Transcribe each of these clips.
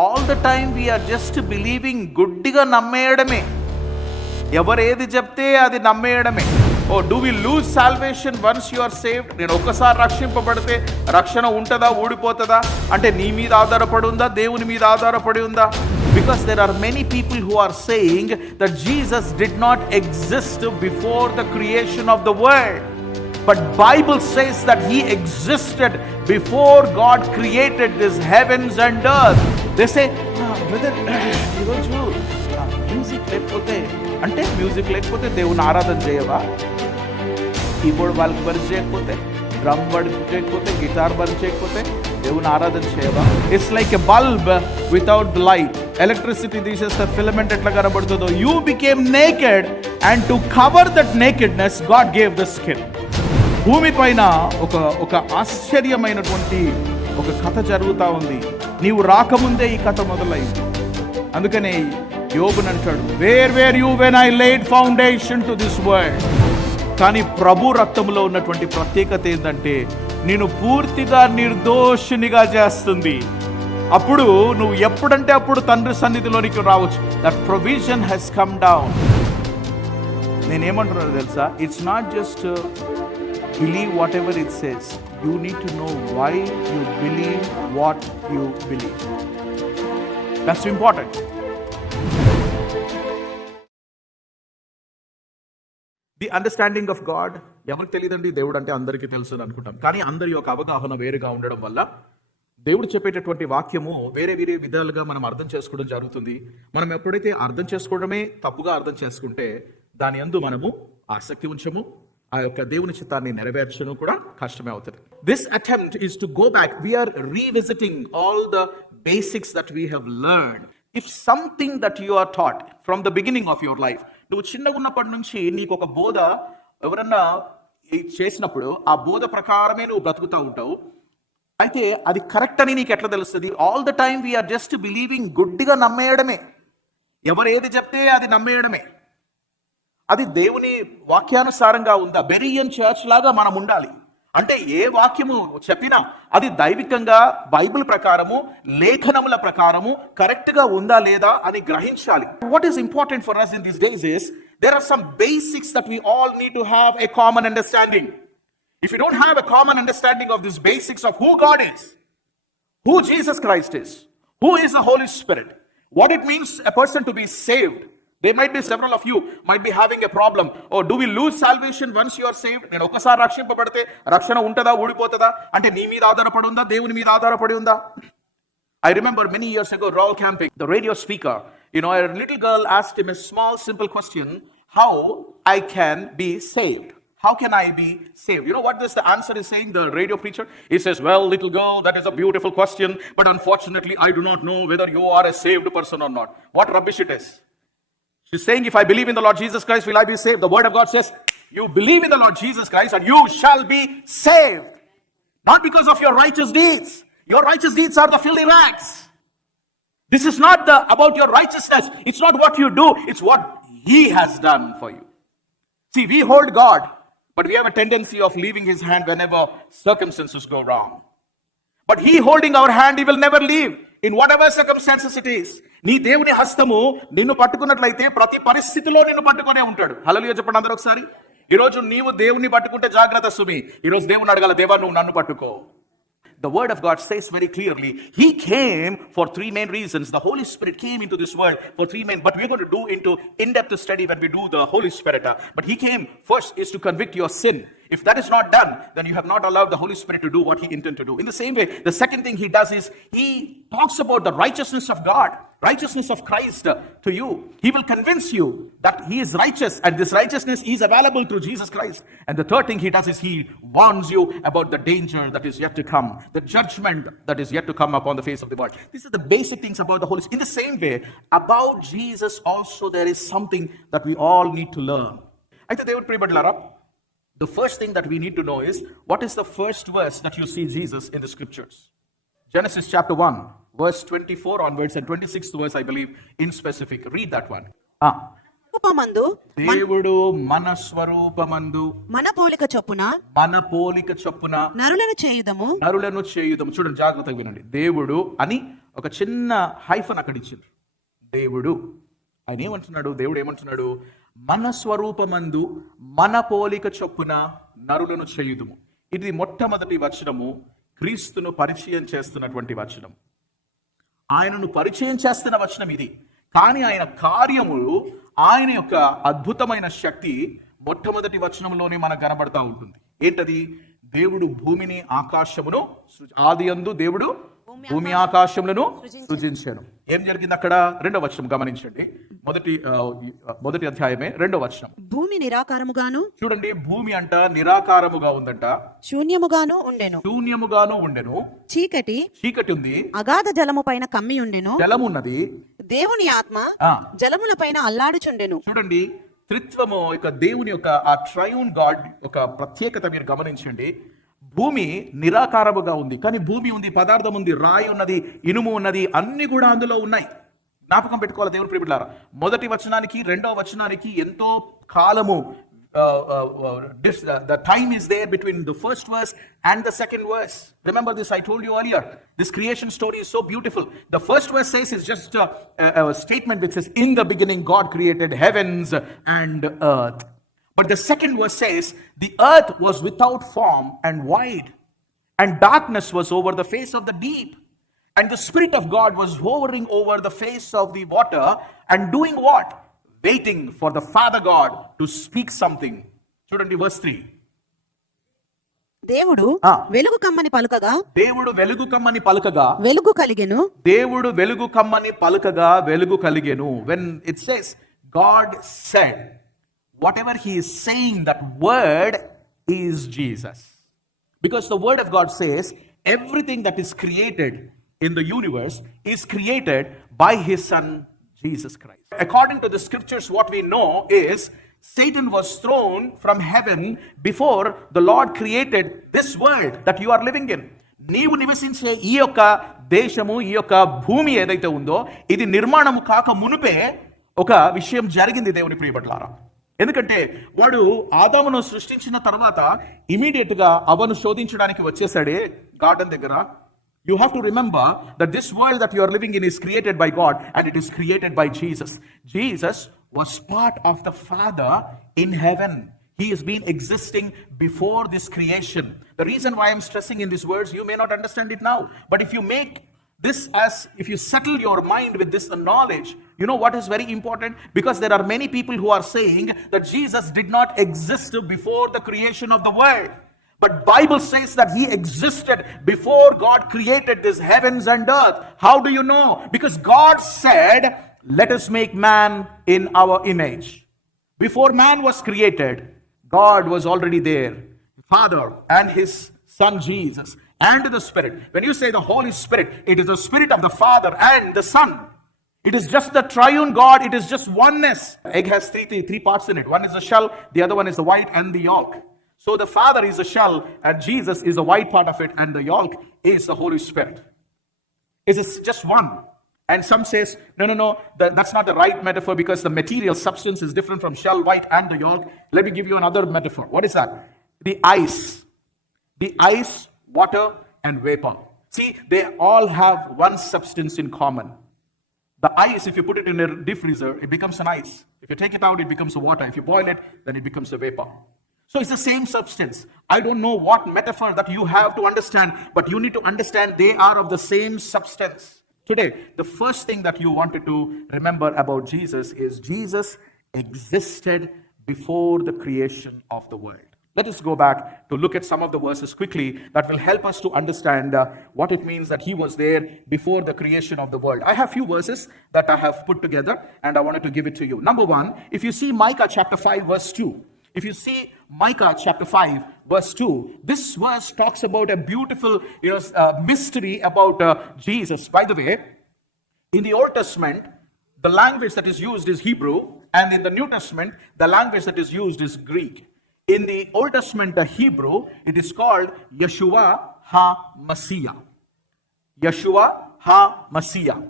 all the time we are just believing, గుడ్డిగా నమ్మేయడమే. ఎవరేది చెప్తే అది నమ్మేయడమే. Oh do we lose salvation once you are saved? నేను ఒక్కసారి రక్షింపబడితే రక్షణ ఉంటుందా, ఊడిపోతుందా అంటే నీ మీద ఆధారపడి ఉందా, దేవుని మీద ఆధారపడి ఉందా? Because there are many people who are saying that Jesus did not exist before the creation of the world. But Bible says that he existed before God created this heavens and earth. They say, brother, ఈరోజు మ్యూజిక్ లేకపోతే అంటే మ్యూజిక్ లేకపోతే దేవుని ఆరాధన చేయవా? కీబోర్డ్ వాళ్ళకి work చేయకపోతే, drum work చేయకపోతే, గిటార్ వర్క్ చేయకపోతే దేవుని ఆరాధన చేయవా? It's like a bulb without light. Electricity తీసేస్తే ఫిలమెంట్ ఎట్లా కనబడుతుందో, you became naked and to cover that nakedness God gave the skin. భూమి పైన ఒక ఆశ్చర్యమైనటువంటి ఒక కథ జరుగుతూ ఉంది. నీవు రాకముందే ఈ కథ మొదలైంది. అందుకనే యోబుని అంటాడు, wear you when I laid foundation to this world. కానీ ప్రభు రక్తంలో ఉన్నటువంటి ప్రత్యేకత ఏంటంటే నేను పూర్తిగా నిర్దోషినిగా చేస్తుంది. అప్పుడు నువ్వు ఎప్పుడంటే అప్పుడు తండ్రి సన్నిధిలోనికి రావచ్చు. That provision he's come down. నేనేమంటున్నాను తెలుసా? It's not just believe whatever it says. You need to know why you believe what you believe. That's important. The understanding of God, ఎవరికి తెలియదండి, దేవుడు అంటే అందరికీ తెలుసు అనుకుంటాం. కానీ అందరి యొక్క అవగాహన వేరుగా ఉండడం వల్ల దేవుడు చెప్పేటటువంటి వాక్యము వేరే విధాలుగా మనం అర్థం చేసుకోవడం జరుగుతుంది. మనం ఎప్పుడైతే అర్థం చేసుకోవడమే తప్పుగా అర్థం చేసుకుంటే దాని యందు మనము ఆసక్తి ఉంచము, ఆ యొక్క దేవుని చిత్తాన్ని నెరవేర్చడం కూడా కష్టమే అవుతుంది. This attempt is to go back. We are revisiting all the basics that we have learned. If something that you are taught from the beginning of your life, నువ్వు చిన్నగా ఉన్నప్పటి నుంచి నీకు ఒక బోధ ఎవరన్నా చేసినప్పుడు ఆ బోధ ప్రకారమే నువ్వు బ్రతుకుతూ ఉంటావు. అయితే అది కరెక్ట్ అని నీకు ఎట్లా తెలుస్తుంది? All the time we are just believing, గుడ్డిగా నమ్మేయడమే. ఎవరేది చెప్తే అది నమ్మేయడమే. అది దేవుని వాక్యానుసారంగా ఉందా? బెరియన్ చర్చ్ లాగా మనం ఉండాలి. అంటే ఏ వాక్యము చెప్పినా అది దైవికంగా బైబిల్ ప్రకారము, లేఖనముల ప్రకారము కరెక్ట్ గా ఉందా లేదా అని గ్రహించాలి. What is important for us in these days is there are some basics that we all need to have a common understanding. If you don't have a common understanding of these basics of who God is, who Jesus Christ is, who is the Holy Spirit, what it means a person to be saved. There might be several of you might be having a problem. Oh, do we lose salvation once you are saved? నేను ఒక్కసారి రక్షింపబడితే రక్షణ ఉంటుందా, ఊడిపోతుందా అంటే నీ మీద ఆధారపడి ఉందా, దేవుని మీద ఆధారపడి ఉందా? I remember many years ago, Royal Camping, the radio speaker, a little girl asked him a small simple question, how I can be saved? How can I be saved? You know what the answer is saying, the radio preacher? He says, well, little girl, that is a beautiful question, but unfortunately I do not know whether you are a saved person or not. What rubbish it is. She's saying, if I believe in the Lord Jesus Christ, will I be saved? The word of God says, you believe in the Lord Jesus Christ and you shall be saved. Not because of your righteous deeds. Your righteous deeds are the filthy rags. This is not about your righteousness. It's not what you do. It's what He has done for you. See, we hold God, but we have a tendency of leaving His hand whenever circumstances go wrong. But He holding our hand, He will never leave. In whatever circumstances it is. నీ దేవుని హస్తము నిన్ను పట్టుకున్నట్లయితే ప్రతి పరిస్థితిలో నిన్ను పట్టుకునే ఉంటాడు. హల్లెలూయా చెప్పండి అందరూ ఒకసారి. ఈరోజు నీవు దేవుని పట్టుకుంటే జాగ్రత్త సుమి. ఈరోజు దేవుని అడగాల, దేవా నువ్వు నన్ను పట్టుకో. The word of God says very clearly, He came for three main reasons. The Holy Spirit came into this world for three main, but we're going to do into in-depth study when we do the Holy Spirit. But He came first is to convict your sin. If that is not done, then you have not allowed the Holy Spirit to do what He intended to do. In the same way, the second thing He does is He talks about the righteousness of God, righteousness of Christ to you. He will convince you that He is righteous and this righteousness is available through Jesus Christ. And the third thing He does is He warns you about the danger that is yet to come, the judgment that is yet to come upon the face of the world. These are the basic things about the Holy Spirit. In the same way, about Jesus also there is something that we all need to learn. అయితే దేవుని ప్రియబిడ్డలారా, the first thing that we need to know is, what is the first verse that you see Jesus in the scriptures? Genesis chapter 1, verse 24 onwards and 26th verse, I believe, in specific. Read that one. దేవుడు మన స్వరూపమందు మన పోలిక చొప్పున నరులను చేయుదము. నరులను చేయుదము. చూడండి, జాగ్రత్తగా వినండి. దేవుడు అని ఒక చిన్న హైఫన్ అక్కడ ఇచ్చింది. దేవుడు ఆయన ఏమంటున్నాడు? దేవుడు ఏమంటున్నాడు? మన స్వరూపమందు మన పోలిక చొప్పున నరులను చేయుదుము. ఇది మొట్టమొదటి వచనము, క్రీస్తును పరిచయం చేస్తున్నటువంటి వచనం. ఆయనను పరిచయం చేస్తున్న వచనం ఇది. కానీ ఆయన కార్యములు, ఆయన యొక్క అద్భుతమైన శక్తి మొట్టమొదటి వచనంలోనే మనకు కనబడతా ఉంటుంది. ఏంటది? దేవుడు భూమిని ఆకాశమును, ఆదియందు దేవుడు భూమి ఆకాశములను సృజించాను. ఏం జరిగింది అక్కడ? రెండవ వచనం గమనించండి. మొదటి అధ్యాయమే రెండవ వచనం. భూమి నిరాకారముగాను, చూడండి, భూమి అంట నిరాకారముగా ఉందంట, శూన్యముగాను ఉండెను. చీకటి ఉంది, అగాధ జలము పైన కమ్మి ఉండెను. జలము ఉన్నది, దేవుని ఆత్మ జలముల పైన అల్లాడుచుండెను. చూడండి, త్రిత్వము యొక్క దేవుని యొక్క ఆ ట్రయూన్ గాడ్ యొక్క ప్రత్యేకత మీరు గమనించండి. భూమి నిరాకారముగా ఉంది, కానీ భూమి ఉంది, పదార్థం ఉంది, రాయి ఉన్నది, ఇనుము ఉన్నది, అన్ని కూడా అందులో ఉన్నాయి. జ్ఞాపకం పెట్టుకోవాలి దేవుని ప్రియబిడ్డలారా. మొదటి వచనానికి రెండవ వచనానికి ఎంతో కాలము, the time is there between the first verse and the second verse. Remember this, I told you earlier. This creation story is so beautiful. The first verse says is just a statement which says, in the beginning God created heavens and earth. But the second verse says, the earth was without form and void, and darkness was over the face of the deep, and the Spirit of God was hovering over the face of the water, and doing what? Waiting for the Father God to speak something. చూడండి verse 3. దేవుడు వెలుగు కమ్మని పలుకగా, దేవుడు వెలుగు కమ్మని పలుకగా వెలుగు కలిగెను. దేవుడు వెలుగు కమ్మని పలుకగా వెలుగు కలిగెను. When it says God said, whatever he is saying, that word is Jesus. Because the word of God says everything that is created in the universe is created by his son Jesus Christ. According to the scriptures, what we know is Satan was thrown from heaven before the Lord created this world that you are living in. నీవు నివసించే ఈ యొక్క దేశము, ఈ యొక్క భూమి ఏదైతే ఉందో, ఇది నిర్మాణము కాక మునుపే ఒక విషయం జరిగింది దేవుని ప్రియబిడ్డలారా. ఎందుకంటే వాడు ఆదామును సృష్టించిన తర్వాత ఇమీడియట్ గా అవను శోధించడానికి వచ్చేసాడే గార్డెన్ దగ్గర. You have to remember that this world that you are living in is created by God, and it is created by Jesus. Jesus was part of the Father in heaven. He has been existing before this creation. The reason why I'm stressing in these words, you may not understand it now, but if you make this if you settle your mind with this knowledge, you know what is very important? Because there are many people who are saying that Jesus did not exist before the creation of the world. But Bible says that he existed before God created this heavens and earth. How do you know? Because God said, let us make man in our image. Before man was created, God was already there. Father and his son Jesus and the Spirit. When you say the Holy Spirit, it is the Spirit of the Father and the Son. It is just the triune God. It is just oneness. Egg has three parts in it. One is the shell, the other one is the white and the yolk. So the Father is the shell, and Jesus is the white part of it, and the yolk is the Holy Spirit. It is just one. And some says, no, that's not the right metaphor, because the material substance is different from shell, white, and the yolk. Let me give you another metaphor. What is that? The ice, water, and vapor. See, they all have one substance in common. The ice, if you put it in a deep freezer, it becomes an ice. If you take it out, it becomes a water. If you boil it, then it becomes a vapor. So it's the same substance. I don't know what metaphor that you have to understand, but you need to understand they are of the same substance. Today, the first thing that you wanted to remember about Jesus is Jesus existed before the creation of the world. Let us go back to look at some of the verses quickly that will help us to understand what it means that he was there before the creation of the world. I have few verses that I have put together, and I wanted to give it to you. Number 1, if you see Micah chapter 5 verse 2, if you see Micah chapter 5 verse 2, this verse talks about a beautiful mystery about Jesus. By the way, in the Old Testament, the language that is used is Hebrew, and in the New Testament, the language that is used is Greek. In the Old Testament, the Hebrew, it is called Yeshua HaMashiach. Yeshua HaMashiach.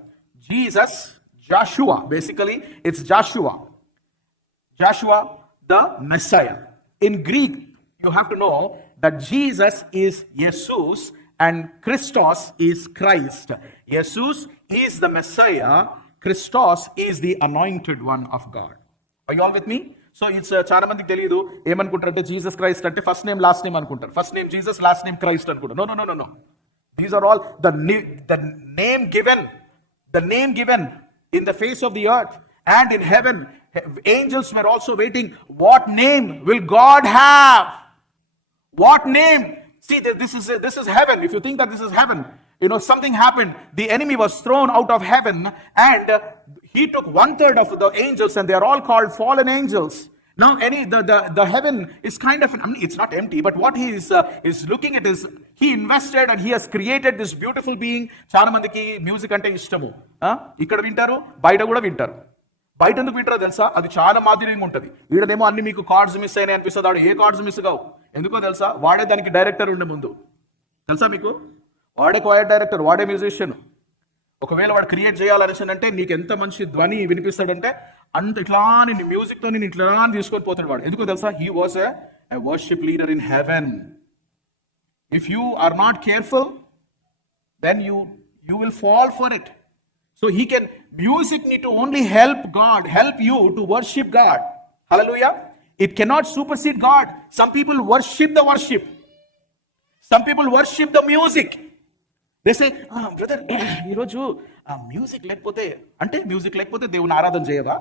Jesus, Joshua. Basically, it's Joshua. Joshua, the Messiah. In Greek, you have to know that Jesus is Jesus and Christos is Christ. Jesus is the Messiah. Christos is the anointed one of God. Are you all with me? So it's చాలా మందికి తెలియదు, ఏమనుకుంటారంటే Jesus Christ అంటే first name last name అనుకుంటారు. First name Jesus, last name Christ అనుకుంటారు. No no no no. These are all the name given in the face of the earth and in heaven. Angels were also waiting. What name will God have? What name? See, this is heaven. If you think that this is heaven, something happened. The enemy was thrown out of heaven, and he took 1/3 of the angels, and they are all called fallen angels. Now, the heaven is kind of, it's not empty, but what he is looking at is, he invested and he has created this beautiful being. చాలా మందికి మ్యూజిక్ అంటే ఇష్టము. ఇక్కడ వింటారు, బయట కూడా వింటారు. బయట ఎందుకు వింటారో తెలుసా? అది చాలా మాధుర్యంగా ఉంటుంది. వీడనేమో అన్ని మీకు కార్డ్స్ మిస్ అయినాయి అనిపిస్తుంది. వాడు ఏ కార్డ్స్ మిస్ కావు. ఎందుకో తెలుసా? వాడే దానికి డైరెక్టర్ ఉండే ముందు. తెలుసా మీకు? వాడే క్వైర్ డైరెక్టర్, వాడే మ్యూజిషియన్. ఒకవేళ వాడు క్రియేట్ చేయాలనిసంటే నీకు ఎంత మంచి ధ్వని వినిపిస్తాడంటే అంత ఇట్లా నేను మ్యూజిక్తో నేను ఇట్లా తీసుకొని పోతాడు వాడు. ఎందుకో తెలుసా? He was a worship leader in heaven. If you are not careful, then you will fall for it. So music need to only help you to worship God. Hallelujah. It cannot supersede God. Some people worship the worship. Some people worship the music. They say, brother, ఈరోజు మ్యూజిక్ లేకపోతే అంటే మ్యూజిక్ లేకపోతే దేవుని ఆరాధన చేయవా?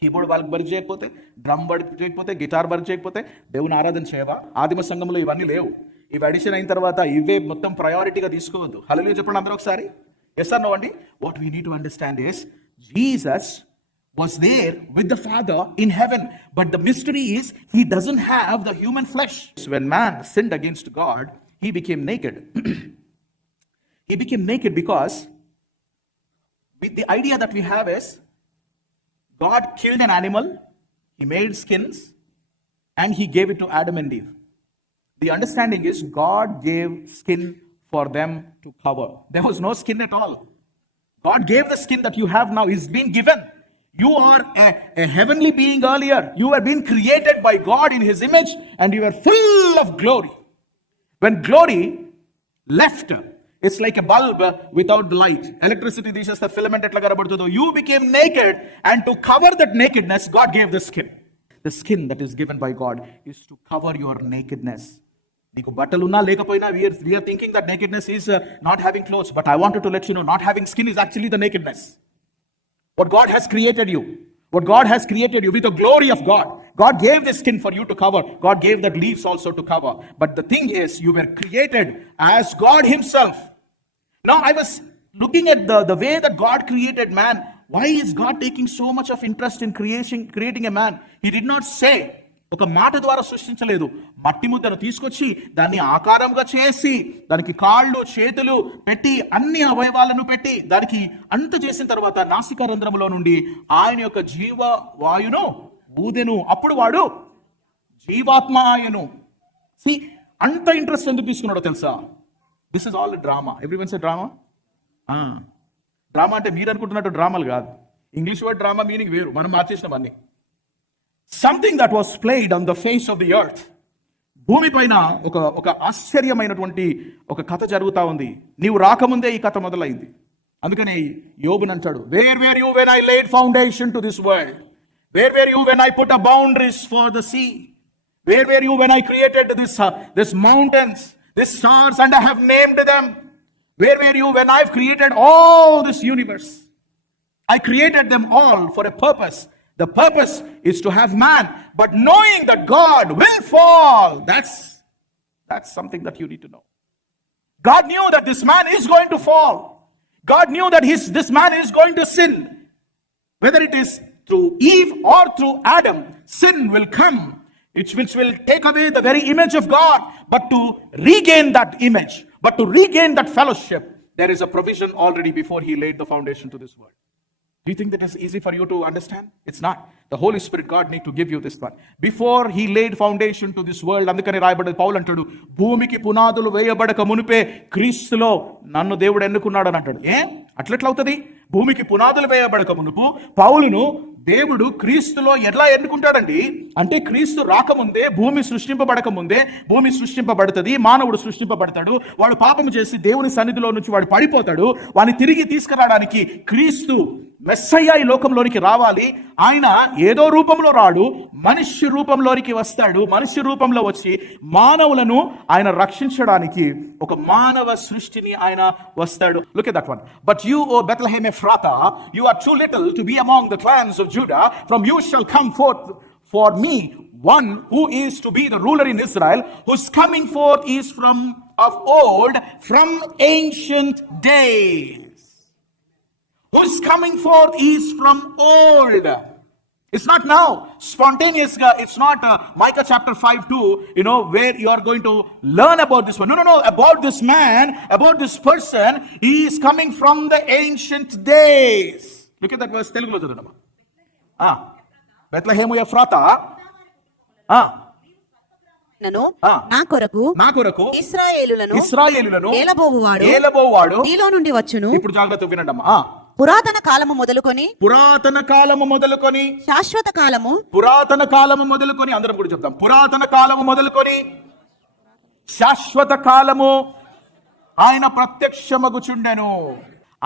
Keyboard work చేయకపోతే, drum work చేయకపోతే, guitar work చేయకపోతే దేవుని ఆరాధన చేయవా? ఆదిమ సంఘంలో ఇవన్నీ లేవు. ఇవి అడిషన్ అయిన తర్వాత ఇవే మొత్తం ప్రయారిటీగా తీసుకోవద్దు. హల్లెలూయా చెప్పండి అందరూ ఒకసారి. ఎస్ ఆర్ నో అండి? What we need to understand is Jesus was there with the Father in heaven, but the mystery is he doesn't have the human flesh. When man sinned against God, he became naked. He became naked because the idea that we have is God killed an animal, he made skins, and he gave it to Adam and Eve. The understanding is God gave skin for them to cover. There was no skin at all. God gave the skin that you have now. It's been given. You are a heavenly being earlier. You have been created by God in his image, and you are full of glory. When glory left, it's like a bulb without the light. Electricity, this is the filament etla garabadtudo. You became naked, and to cover that nakedness, God gave the skin. The skin that is given by God is to cover your nakedness. నీకు బట్టలు ఉన్నా లేకపోయినా we are thinking that nakedness is not having clothes, but I wanted to let you know, not having skin is actually the nakedness. What God has created you, with the glory of God. God gave the skin for you to cover. God gave that leaves also to cover. But the thing is, you were created as God himself. Now I was looking at the way that God created man. Why is God taking so much of interest in creating a man? He did not say, ఒక మాట ద్వారా సృష్టించలేదు. మట్టి ముద్దను తీసుకొచ్చి దాన్ని ఆకారంగా చేసి దానికి కాళ్ళు చేతులు పెట్టి అన్ని అవయవాలను పెట్టి దానికి అంత చేసిన తర్వాత నాసికా రంధ్రములో నుండి ఆయన యొక్క జీవ వాయును ఊదెను. అప్పుడు వాడు జీవాత్మ ఆయను. అంత ఇంట్రెస్ట్ ఎందుకు తీసుకున్నాడో తెలుసా? This is all drama. Everyone say drama. Drama అంటే మీరు అనుకుంటున్నట్టు డ్రామాలు కాదు. ఇంగ్లీష్ వర్డ్ డ్రామా మీనింగ్ వేరు, మనం మార్చేసినాం అన్ని. Something that was played on the face of the earth. భూమి పైన ఒక ఆశ్చర్యమైనటువంటి ఒక కథ జరుగుతా ఉంది. నీవు రాకముందే ఈ కథ మొదలైంది. అందుకని యోబుని అంటాడు, where were you when I laid foundation to this world? Where were you when I put a boundaries for the sea? Where were you when I created this mountains, this stars, and I have named them? Where were you when I've created all this universe? I created them all for a purpose. The purpose is to have man, but knowing that God will fall, that's something that you need to know. God knew that this man is going to fall. God knew that this man is going to sin. Whether it is through Eve or through Adam, sin will come, which will take away the very image of God. But to regain that image, but to regain that fellowship, there is a provision already before he laid the foundation to this world. Do you think that is easy for you to understand? It's not. The Holy Spirit, God need to give you this one. Before he laid foundation to this world, అందుకని రాయబడ్డది, పౌలు అంటాడు, భూమికి పునాదులు వేయబడక మునిపే క్రీస్తులో నన్ను దేవుడు ఎన్నుకున్నాడు అని అంటాడు. అట్లెట్లా అవుతుంది? భూమికి పునాదులు వేయబడక మునుపు పౌలును దేవుడు క్రీస్తులో ఎలా ఎన్నుకుంటాడండి అంటే క్రీస్తు రాకముందే భూమి సృష్టింపబడక ముందే భూమి సృష్టింపబడుతుంది, మానవుడు సృష్టింపబడతాడు, వాడు పాపం చేసి దేవుని సన్నిధిలో నుంచి వాడు పడిపోతాడు. వాడిని తిరిగి తీసుకురావడానికి క్రీస్తు మెస్సయ్య ఈ లోకంలోనికి రావాలి. ఆయన ఏదో రూపంలో రాడు, మనుష్య రూపంలోనికి వస్తాడు. మనుష్య రూపంలో వచ్చి మానవులను ఆయన రక్షించడానికి ఒక మానవ సృష్టిని ఆయన వస్తాడు. Look at that one. But you O Bethlehem Ephrathah, you are too little to be among the clans of Judah. From you shall come forth for me one who is to be the ruler in Israel, whose coming forth is from of old, from ancient days. Whose coming forth is from old. It's not now, spontaneous. It's not Micah chapter 5:2, where you are going to learn about this one. No. About this man, about this person, he is coming from the ancient days. Look at that verse. Telugulo chaduvandamma. Bethlehem Ephratah. నా కొరకు ఇశ్రాయేలులను ఏలబోవాడు నీలో నుండి వచ్చును. ఇప్పుడు జాగ్రత్త వినండమ్మా. పురాతన కాలము మొదలుకొని శాశ్వత కాలము అందరం కూడా చెప్తాం. పురాతన కాలము మొదలుకొని శాశ్వత కాలము ఆయన ప్రత్యక్షమగుచుండెను.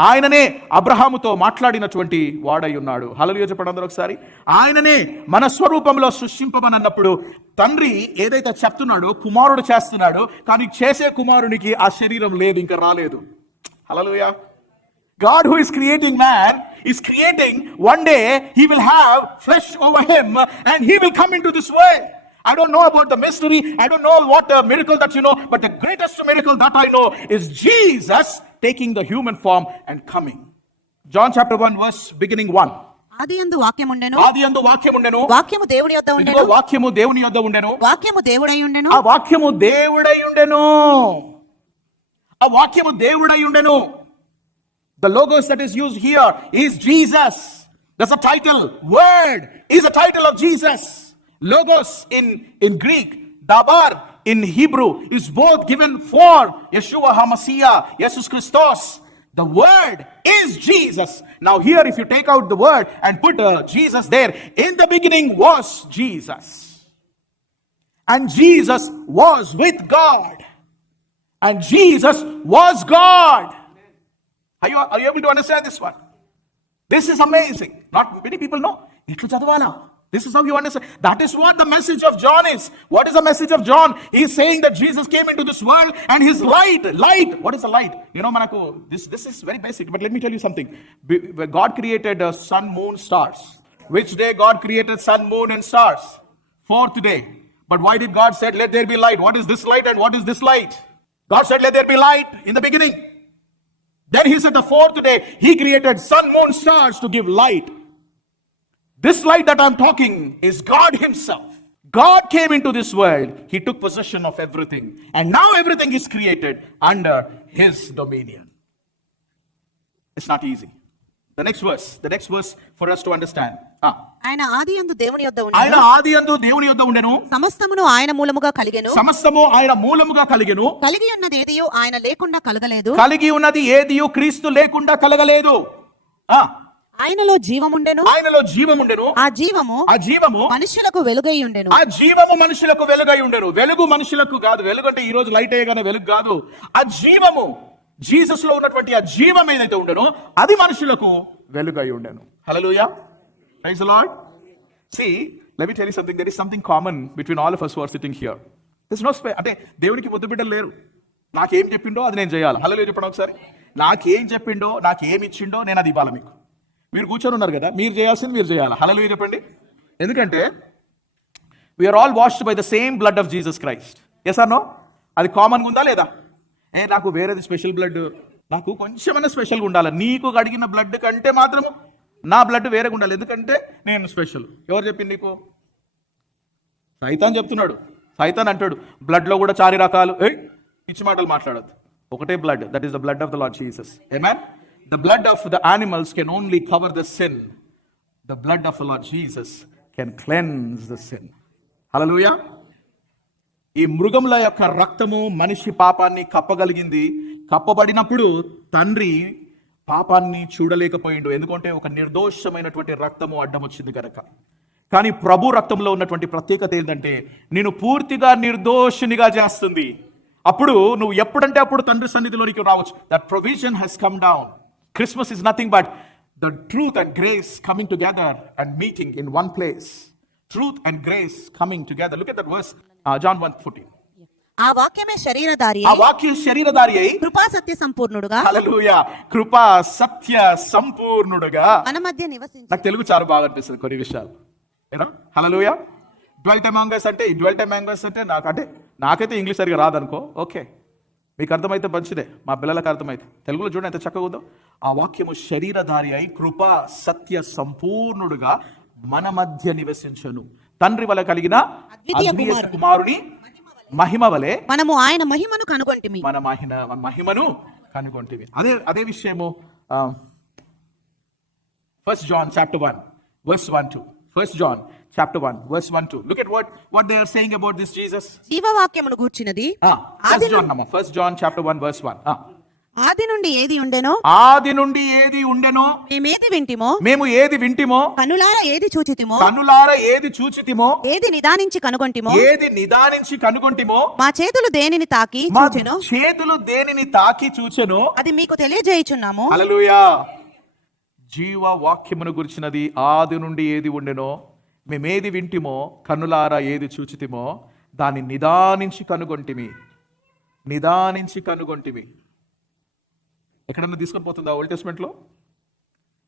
ఆయననే అబ్రహాముతో మాట్లాడినటువంటి వాడై ఉన్నాడు. హల్లెలూయా చెప్పండి అందరూ ఒకసారి. ఆయననే మన స్వరూపంలో సృష్టింపమన్నప్పుడు తండ్రి ఏదైతే చెప్తున్నాడో కుమారుడు చేస్తున్నాడు, కానీ చేసే కుమారునికి ఆ శరీరం లేదు, ఇంకా రాలేదు. హల్లెలూయా. God who is creating man is creating, one day he will have flesh over him and he will come into this world. I don't know about the mystery, I don't know what the miracle that you know, but the greatest miracle that I know is Jesus taking the human form and coming. John chapter 1 verse beginning 1. ఆదియందు వాక్యముండెను, వాక్యము దేవుని యొద్ద ఉండెను, వాక్యము దేవుడై ఉండెను, ఆ వాక్యము దేవుడై ఉండెను. The logos that is used here is Jesus. That's a title. Word is a title of Jesus. Logos in Greek, dabar in Hebrew is both given for Yeshua HaMashiach, Jesus Christos. The word is Jesus. Now here if you take out the word and put Jesus there, in the beginning was Jesus. And Jesus was with God. And Jesus was God. Are you able to understand this one? This is amazing. Not many people know. This is how you understand. That is what the message of John is. What is the message of John? He is saying that Jesus came into this world and his light. What is the light? Manaku, this is very basic. But let me tell you something. God created sun, moon, stars. Which day God created sun, moon and stars? Fourth day. But why did God say, let there be light? What is this light and what is this light? God said, let there be light in the beginning. Then he said the fourth day, he created sun, moon, stars to give light. This light that I'm talking is God himself. God came into this world. He took possession of everything. And now everything is created under his dominion. It's not easy. The next verse for us to understand. ఆయన ఆదియందు దేవుని యొద్ద ఉండెను, సమస్తమును ఆయన మూలముగా కలిగెను, కలిగి ఉన్నది ఏదియు ఆయన లేకుండా కలగలేదు, క్రీస్తు లేకుండా కలగలేదు. ఆయనలో జీవముండెను, ఆ జీవము మనుషులకు వెలుగై ఉండెను, వెలుగు మనుషులకు కాదు. వెలుగు అంటే ఈ రోజు లైట్ అయ్యగానే వెలుగు కాదు. ఆ జీవము, జీసస్ లో ఉన్నటువంటి ఆ జీవం ఏదైతే ఉండెనో అది మనుషులకు వెలుగై ఉండెను. హల్లెలూయా. Praise the Lord. See, let me tell you something. There is something common between all of us who are sitting here. There's no అంటే దేవునికి ముద్దు బిడ్డలు లేరు. నాకేం చెప్పిండో అది నేను చేయాలి. హల్లెలూయా చెప్పండి ఒకసారి. నాకేం చెప్పిండో, నాకేం ఇచ్చిండో నేను అది ఇవ్వాలి మీకు. మీరు కూర్చొని ఉన్నారు కదా, మీరు చేయాల్సింది మీరు చేయాలి. హల్లెలూయా చెప్పండి. ఎందుకంటే we are all washed by the same blood of Jesus Christ. Yes or no? అది కామన్గా ఉందా లేదా? నాకు వేరేది స్పెషల్ బ్లడ్, నాకు కొంచెమైనా స్పెషల్గా ఉండాలి. నీకు కడిగిన బ్లడ్ కంటే మాత్రం నా బ్లడ్ వేరేగా ఉండాలి, ఎందుకంటే నేను స్పెషల్. ఎవరు చెప్పింది నీకు? సైతాన్ చెప్తున్నాడు. సైతాన్ అంటాడు బ్లడ్లో కూడా 4 రకాలు. పిచ్చి మాటలు మాట్లాడద్దు. ఒకటే blood, that is the blood of the lord Jesus. Amen. The blood of the animals can only cover the sin. The blood of the Lord Jesus can cleanse the sin. Hallelujah. ఈ మృగముల యొక్క రక్తము మనిషి పాపాన్ని కప్పగలిగింది. కప్పబడినప్పుడు తండ్రి పాపాన్ని చూడలేకపోయిండు, ఎందుకంటే ఒక నిర్దోషమైనటువంటి రక్తము అడ్డం వచ్చింది కనుక. కానీ ప్రభు రక్తంలో ఉన్నటువంటి ప్రత్యేకత ఏంటంటే నేను పూర్తిగా నిర్దోషినిగా చేస్తుంది. అప్పుడు నువ్వు ఎప్పుడంటే అప్పుడు తండ్రి సన్నిధిలోనికి రావచ్చు. That provision he's come down. Christmas is nothing but the truth and grace coming together and meeting in one place. Truth and grace coming together. Look at that verse, John 1:14. ఆ వాక్యమే శరీరధారి ఆ వాక్యం శరీరధారి అయి కృపా సత్య సంపూర్ణుడుగా హల్లెలూయా కృపా సత్య సంపూర్ణుడుగా మన మధ్య నివసించి. నాకు తెలుగు చాలా బాగా అనిపిస్తుంది కొన్ని విషయాలు. హల్లెలూయా. డ్వెల్ట్ అమాంగ్ us అంటే ఈ డ్వెల్ట్ అమాంగ్ us అంటే నాకైతే ఇంగ్లీష్ సరిగా రాదనుకో. ఓకే, మీకు అర్థమైతే మంచిదే, మా పిల్లలకు అర్థమైతే. తెలుగులో చూడండి ఎంత చక్కగా ఉందో. ఆ వాక్యము శరీరధారి అయి కృపా సత్య సంపూర్ణుడుగా మన మధ్య నివసించను. తండ్రి వల్ల కలిగిన అద్వితీయ కుమారుని మహిమ వలె మనము ఆయన మహిమను కనుగొంటిమి. మన మహిమను కనుగొంటిమి. అదే విషయము 1 John chapter 1 verse 1-2. 1 John chapter 1 verse 1-2. Look at what they are saying about this Jesus. జీవవాక్యమును గూర్చినది 1 John chapter 1 verse 1. ఆది నుండి ఏది ఉండెనో మేము ఏది వింటిమో కనులారా ఏది చూచితిమో ఏది నిదానించి కనుగొంటిమో మా చేతులు దేనిని తాకి చూచెనో అది మీకు తెలియజేయుచున్నాము. హల్లెలూయా. జీవ వాక్యమును గురించినది ఆది నుండి ఏది ఉండెనో మేమేది వింటిమో కన్నులారా ఏది చూచితిమో దాన్ని నిదానించి కనుగొంటిమి. ఎక్కడన్నా తీసుకొని పోతుందా ఓల్డ్ టెస్ట్మెంట్లో?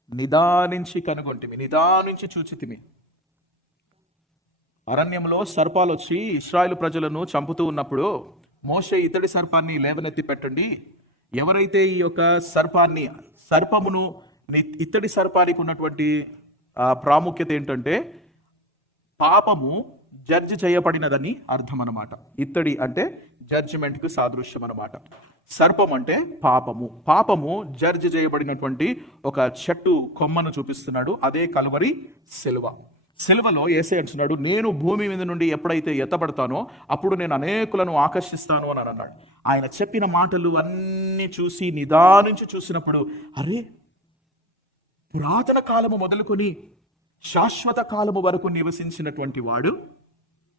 నిదానించి చూచితిమి. అరణ్యంలో సర్పాలు వచ్చి ఇశ్రాయేలు ప్రజలను చంపుతూ ఉన్నప్పుడు మోషే ఇతడి సర్పాన్ని లేవనెత్తి పెట్టండి. ఎవరైతే ఈ యొక్క సర్పమును ఇత్తడి సర్పానికి ఉన్నటువంటి ప్రాముఖ్యత ఏంటంటే పాపము జడ్జి చేయబడినదని అర్థం అన్నమాట. ఇత్తడి అంటే జడ్జిమెంట్కు సాదృశ్యం అన్నమాట. సర్పం అంటే పాపము జడ్జి చేయబడినటువంటి ఒక చెట్టు కొమ్మను చూపిస్తున్నాడు. అదే కల్వరి సిలువలో యేసయ్య అంటున్నాడు, నేను భూమి మీద నుండి ఎప్పుడైతే ఎత్తబడతానో అప్పుడు నేను అనేకులను ఆకర్షిస్తాను అని అన్నాడు. ఆయన చెప్పిన మాటలు అన్నీ చూసి నిదానించి చూసినప్పుడు అరే, పురాతన కాలము మొదలుకొని శాశ్వత కాలము వరకు నివసించినటువంటి వాడు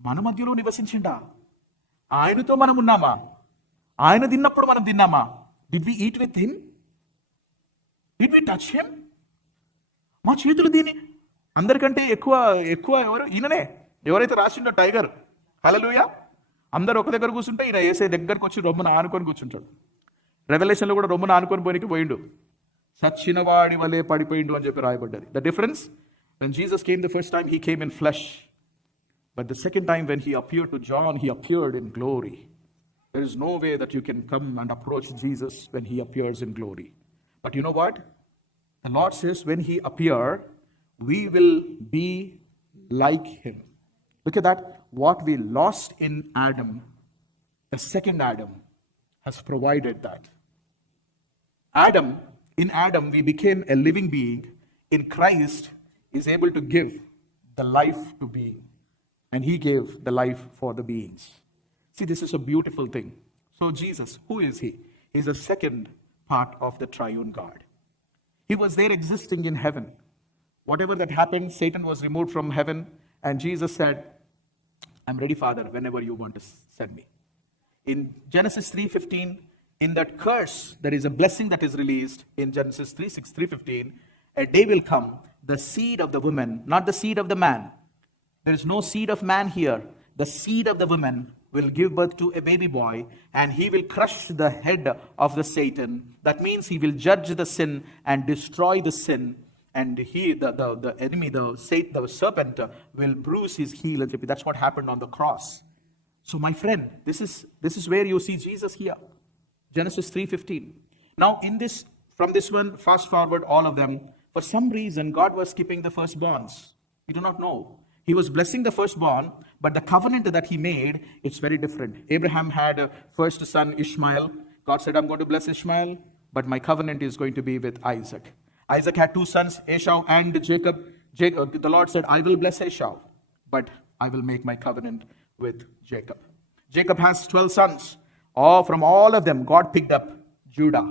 మన మధ్యలో నివసించిండా? ఆయనతో మనం ఉన్నామా? ఆయన తిన్నప్పుడు మనం తిన్నామా? Did we eat with him? Did we touch him? మా చేతులు దీని అందరికంటే ఎక్కువ ఎవరు? ఈయననే. ఎవరైతే రాసిండో టైగర్. హల్లెలూయా. అందరు ఒక దగ్గర కూర్చుంటే ఈయన యేసయ్య దగ్గరకు వచ్చి రొమ్మున ఆనుకొని కూర్చుంటాడు. రెవల్యూషన్లో కూడా రొమ్మున ఆనుకొని పోయినకి పోయిండు. సచ్చిన వాడి వలె పడిపోయిండు అని చెప్పి రాయబడ్డది. The difference, when Jesus came the first time, he came in flesh. But the second time when he appeared to John, he appeared in glory. There is no way that you can come and approach Jesus when he appears in glory. But you know what? The Lord says when he appears, we will be like him. Look at that. What we lost in Adam, the second Adam has provided that. In Adam, we became a living being. In Christ, is able to give the life to being. And he gave the life for the beings. See, this is a beautiful thing. So Jesus, who is he? He's the second part of the triune God. He was there existing in heaven. Whatever that happened, Satan was removed from heaven. And Jesus said, I'm ready, Father, whenever you want to send me. In Genesis 3:15, in that curse, there is a blessing that is released. In Genesis 3:15, a day will come, the seed of the woman, not the seed of the man. There is no seed of man here. The seed of the woman will give birth to a baby boy, and he will crush the head of the Satan. That means he will judge the sin and destroy the sin. And the enemy, the serpent, will bruise his heel. That's what happened on the cross. So my friend, this is where you see Jesus here. Genesis 3:15. Now from this one, fast forward all of them. For some reason, God was skipping the firstborns. We do not know. He was blessing the firstborn, but the covenant that he made, it's very different. Abraham had a first son, Ishmael. God said, I'm going to bless Ishmael, but my covenant is going to be with Isaac. Isaac had two sons, Esau and Jacob. The Lord said, I will bless Esau, but I will make my covenant with Jacob. Jacob has 12 sons. From all of them, God picked up Judah.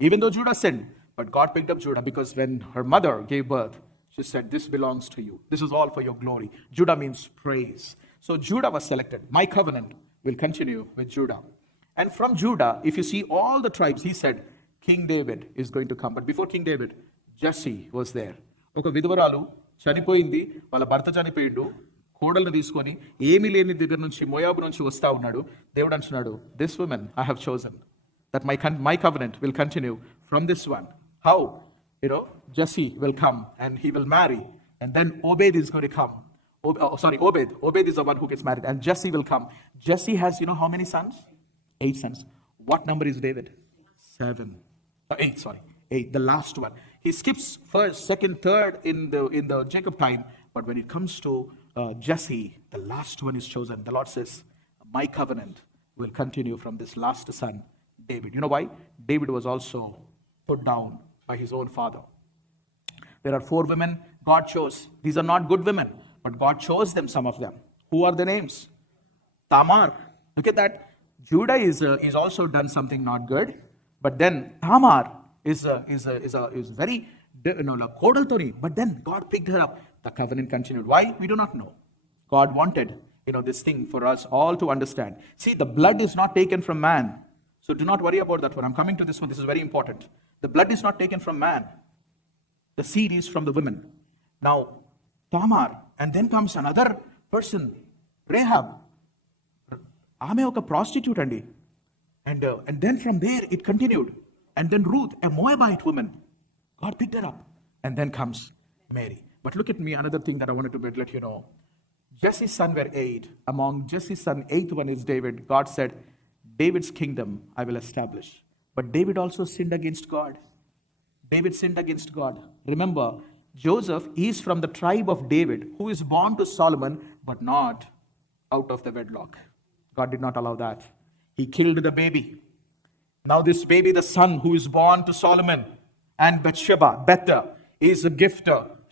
Even though Judah sinned, But God picked up Judah because when her mother gave birth, she said, this belongs to you. This is all for your glory. Judah means praise. So Judah was selected. My covenant will continue with Judah. And from Judah, if you see all the tribes, he said, King David is going to come. But before King David, Jesse was there. ఒక విధవరాలు చనిపోయింది, వాళ్ళ భర్త చనిపోయిండు, కోడల్ని తీసుకొని ఏమీ లేని దగ్గర నుంచి మోయాబు నుంచి వస్తా ఉన్నాడు. దేవుడు అంటున్నాడు, this woman I have chosen, that my covenant will continue from this one. How? Jesse will come and he will marry, and then Obed is going to come. Obed is the one who gets married, and Jesse will come. Jesse has, how many sons? 8 sons. What number is David? 7. 8, the last one. He skips first, second, third in the Jacob time, but when it comes to Jesse, the last one is chosen. The Lord says, my covenant will continue from this last son, David. You know why? David was also put down by his own father. There are 4 women God chose. These are not good women, but God chose them, some of them. Who are the names? Tamar. Look at that. Judah is also done something not good, but then Tamar is very kodaltoni. But then God picked her up. The covenant continued. Why? We do not know. God wanted this thing for us all to understand. See, the blood is not taken from man, so do not worry about that one. I'm coming to this one. This is very important. The blood is not taken from man. The seed is from the women. Now, Tamar, and then comes another person, Rahab. Aame oka prostitute andi. And then from there it continued. And then Ruth, a Moabite woman. God picked her up. And then comes Mary. But look at me, another thing that I wanted to let you know. Jesse's son were 8. Among Jesse's son, 8th one is David. God said, David's kingdom I will establish. But David also sinned against God. David sinned against God. Remember, Joseph is from the tribe of David, who is born to Solomon, but not out of the wedlock. God did not allow that. He killed the baby. Now this baby, the son who is born to Solomon and Bathsheba, Bether, is a gift.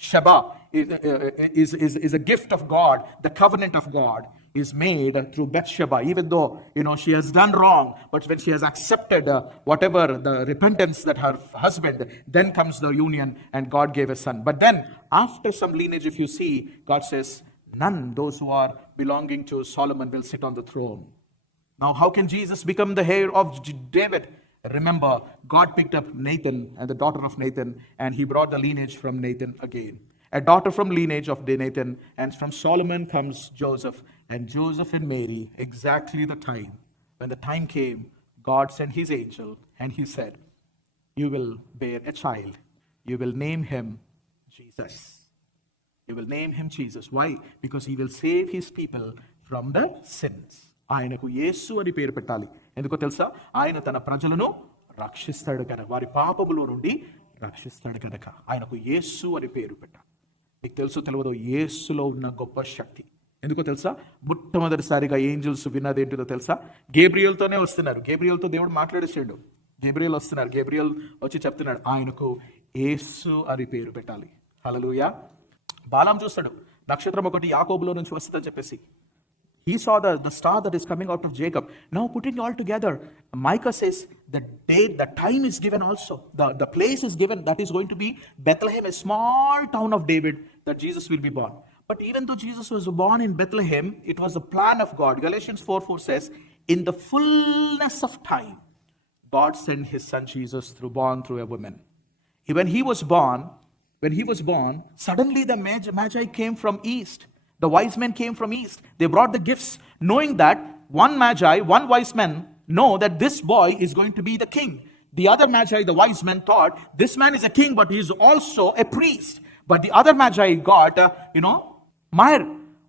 Sheba is a gift of God. The covenant of God is made through Bathsheba, even though, she has done wrong, but when she has accepted whatever the repentance that her husband, then comes the union and God gave a son. But then after some lineage, if you see, God says, none, those who are belonging to Solomon will sit on the throne. Now, how can Jesus become the heir of David? Remember, God picked up Nathan and the daughter of Nathan, and he brought the lineage from Nathan again. A daughter from lineage of Nathan, and from Solomon comes Joseph. And Joseph and Mary, exactly the time. When the time came, God sent his angel, and he said, you will bear a child. You will name him Jesus. You will name him Jesus. Why? Because he will save his people from the sins. ఆయనకు యేసు అని పేరు పెట్టాలి. ఎందుకో తెలుసా? ఆయన తన ప్రజలను రక్షిస్తాడు కనుక, వారి పాపముల నుండి రక్షిస్తాడు కనుక ఆయనకు యేసు అని పేరు పెట్టాలి. మీకు తెలుసు తెలియదో, యేసులో ఉన్న గొప్ప శక్తి. ఎందుకో తెలుసా? మొట్టమొదటిసారిగా ఏంజల్స్ విన్నది ఏంటిదో తెలుసా? గేబ్రియల్తోనే వస్తున్నారు. గేబ్రియల్తో దేవుడు మాట్లాడేసాడు. గేబ్రియల్ వస్తున్నారు. గేబ్రియల్ వచ్చి చెప్తున్నాడు, ఆయనకు యేసు అని పేరు పెట్టాలి. హల్లెలూయా. బాలాం చూస్తాడు, నక్షత్రం ఒకటి యాకోబులో నుంచి వస్తుందని చెప్పేసి. He saw the star that is coming out of Jacob. Now putting it all together, Micah says the date, the time is given also. The place is given, that is going to be Bethlehem, a small town of David, that Jesus will be born. But even though Jesus was born in Bethlehem, it was the plan of God. Galatians 4:4 says, in the fullness of time, God sent his son Jesus born through a woman. When he was born, suddenly the Magi came from east. The wise men came from east. They brought the gifts, knowing that one wise man know that this boy is going to be the king. The other Magi, the wise men, thought this man is a king, but he is also a priest. But the other Magi got, Meir.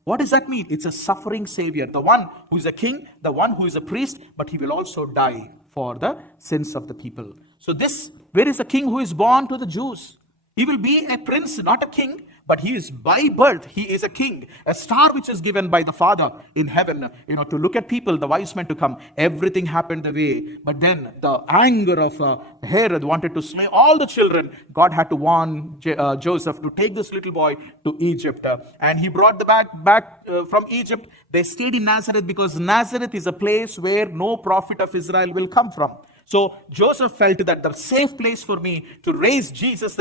What does that mean? It's a suffering savior. The one who is a king, the one who is a priest, but he will also die for the sins of the people. So where is the king who is born to the Jews? He will be a prince, not a king, but he is by birth, he is a king, a star which is given by the Father in heaven, to look at people, the wise men to come. Everything happened the way, but then the anger of Herod wanted to slay all the children. God had to warn Joseph to take this little boy to Egypt, and he brought them back from Egypt. They stayed in Nazareth because Nazareth is a place where no prophet of Israel will come from. So Joseph felt that the safe place for me to raise Jesus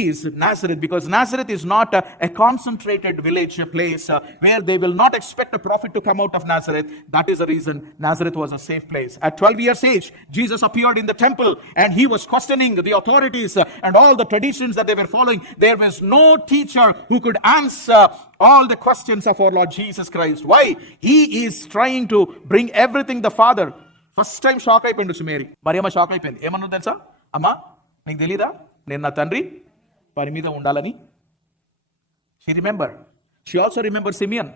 is Nazareth, because Nazareth is not a concentrated village, a place where they will not expect a prophet to come out of Nazareth. That is the reason Nazareth was a safe place. At 12 years age, Jesus appeared in the temple and he was questioning the authorities and all the traditions that they were following. There was no teacher who could answer all the questions of our Lord Jesus Christ. Why? He is trying to bring everything the Father. First time shock అయిపోయింది మేరీ. మరియమ్మ షాక్ అయిపోయింది. ఏమన్నా తెలుసా? అమ్మా నీకు తెలీదా నేను నా తండ్రి పని మీద ఉండాలని? She remembered. She also remembered Simeon,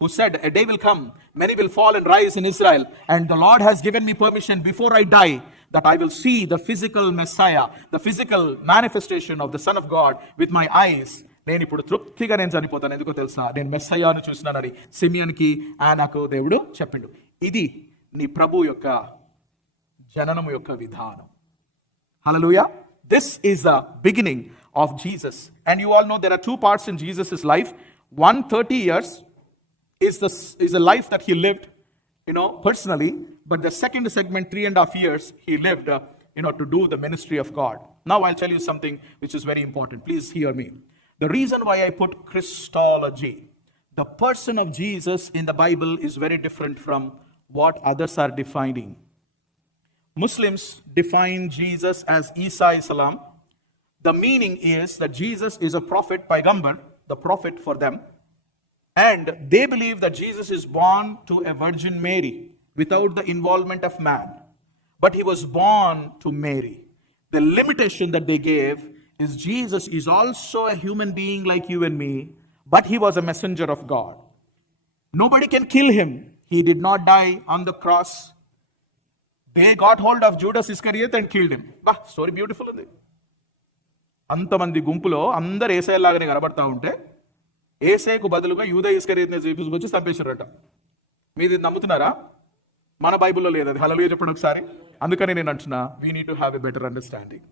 who said, a day will come, many will fall and rise in Israel, and the Lord has given me permission before I die that I will see the physical Messiah, the physical manifestation of the Son of God with my eyes. నేను ఇప్పుడు తృప్తిగా నేను చనిపోతాను. ఎందుకో తెలుసా? నేను మెస్సయ్యాను చూసినానని సిమియన్కి ఆనాకు దేవుడు చెప్పిండు. ఇది నీ ప్రభు యొక్క జననము యొక్క విధానం. హల్లెలూయా. This is the beginning of Jesus. And you all know there are two parts in Jesus' life. 130 years is a life that he lived, personally. But the second segment, 3.5 years, he lived, to do the ministry of God. Now I'll tell you something which is very important. Please hear me. The reason why I put Christology, the person of Jesus in the Bible, is very different from what others are defining. Muslims define Jesus as Isa Salam. The meaning is that Jesus is a prophet, Paigambar, the prophet for them. And they believe that Jesus is born to a Virgin Mary without the involvement of man. But he was born to Mary. The limitation that they gave is Jesus is also a human being like you and me, but he was a messenger of God. Nobody can kill him. He did not die on the cross. They got hold of Judas Iscariot and killed him. Story beautiful ఉంది. అంతమంది గుంపులో అందరు ఏసైలాగానే కనబడతా ఉంటే ఏసైకు బదులుగా యూదా ఇస్కరియోతుని తీసుకొచ్చి చంపేశారట. మీరు నమ్ముతున్నారా? మన బైబిల్లో లేదు అది. హల్లెలూయా చెప్పండి ఒకసారి. అందుకని నేను అంటున్నా, we need to have a better understanding.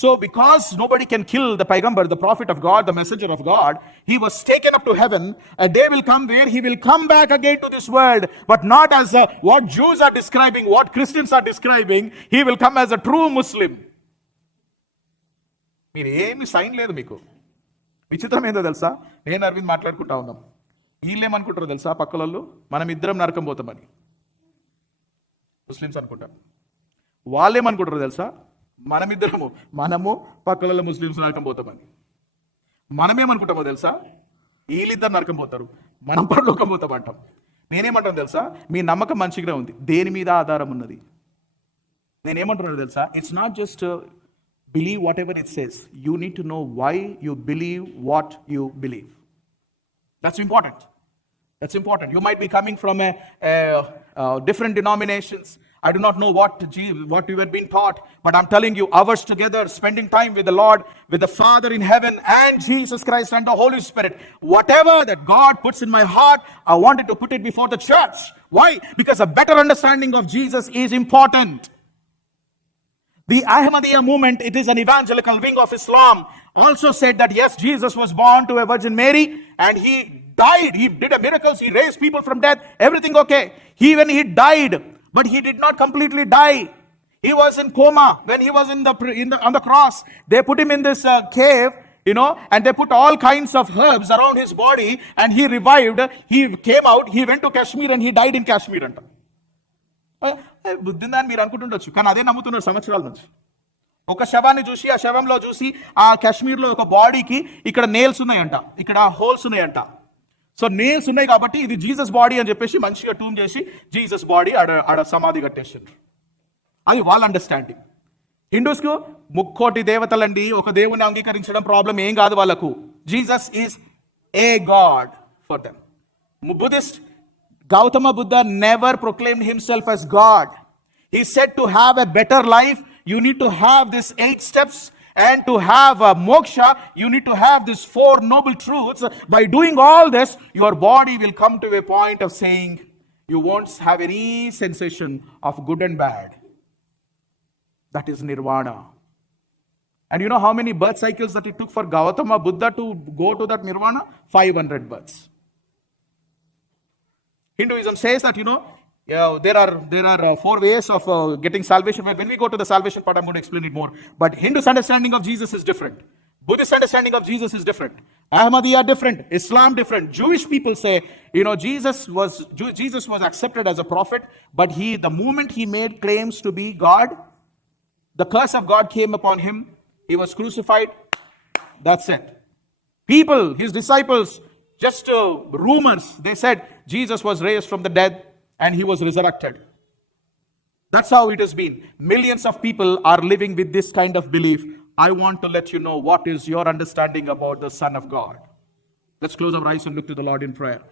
So because nobody can kill the Paigambar, the prophet of God, the messenger of God, he was taken up to heaven. A day will come where he will come back again to this world, but not as what Jews are describing, what Christians are describing. He will come as a true Muslim. మీరు ఏమి సైన్ లేదు మీకు. విచిత్రం ఏందో తెలుసా? నేను అరవింద్ మాట్లాడుకుంటా ఉన్నాం. వీళ్ళు ఏమనుకుంటారో తెలుసా? పక్కలలో మనం ఇద్దరం నరకం పోతామని ముస్లిమ్స్ అనుకుంటారు. వాళ్ళు ఏమనుకుంటారో తెలుసా? మనము పక్కలలో ముస్లిమ్స్ నరకం పోతామని. మనమేమనుకుంటామో తెలుసా? వీళ్ళిద్దరు నరకం పోతారు, మనం పరలోకం పోతాం అంటాం. నేనేమంటాను తెలుసా? మీ నమ్మకం మంచిగా ఉంది, దేని మీద ఆధారం ఉన్నది? నేనేమంటున్నాను తెలుసా? It's not just believe whatever it says. You need to know why you believe what you believe. That's important. That's important. You might be coming from a different denominations. I do not know what you have been taught, but I'm telling you, hours together, spending time with the Lord, with the Father in heaven, and Jesus Christ and the Holy Spirit. Whatever that God puts in my heart, I wanted to put it before the church. Why? Because a better understanding of Jesus is important. The Ahmadiyya movement, it is an evangelical wing of Islam, also said that yes, Jesus was born to a Virgin Mary and he died. He did miracles. He raised people from death. Everything okay. When he died, but he did not completely die. He was in coma when he was on the cross. They put him in this cave, and they put all kinds of herbs around his body, and he revived. He came out. He went to Kashmir and he died in Kashmir. బుద్ధిందని మీరు అనుకుంటుండొచ్చు, కానీ అదే నమ్ముతున్నారు సంవత్సరాల నుంచి. ఒక శవాన్ని చూసి, ఆ శవంలో చూసి, ఆ కాశ్మీర్లో ఒక బాడీకి ఇక్కడ నేల్స్ ఉన్నాయంట, ఇక్కడ హోల్స్ ఉన్నాయంట. సో నేల్స్ ఉన్నాయి కాబట్టి ఇది జీసస్ బాడీ అని చెప్పేసి మంచిగా ట్యూన్ చేసి జీసస్ బాడీ ఆడ సమాధి కట్టేసారు. అది వాళ్ళ అండర్స్టాండింగ్. హిందూస్కు 3 దేవతలండి, ఒక దేవుని అంగీకరించడం ప్రాబ్లం ఏం కాదు వాళ్ళకు. Jesus is a God for them. Buddhist, Gautama Buddha never proclaimed himself as God. He said to have a better life, you need to have these 8 steps, and to have a moksha, you need to have these 4 noble truths. By doing all this, your body will come to a point of saying, you won't have any sensation of good and bad. That is nirvana. And you know how many birth cycles that it took for Gautama Buddha to go to that nirvana? 500 births. Hinduism says that, Yeah, there are four ways of getting salvation. When we go to the salvation part, I'm going to explain it more. But Hindu's understanding of Jesus is different. Buddhist understanding of Jesus is different. Ahmadiyya different. Islam different. Jewish people say, Jesus was accepted as a prophet, but the moment he made claims to be God, the curse of God came upon him. He was crucified. That's it. People, his disciples, just rumors. They said Jesus was raised from the dead and he was resurrected. That's how it has been. Millions of people are living with this kind of belief. I want to let you know what is your understanding about the Son of God. Let's close our eyes and look to the Lord in prayer.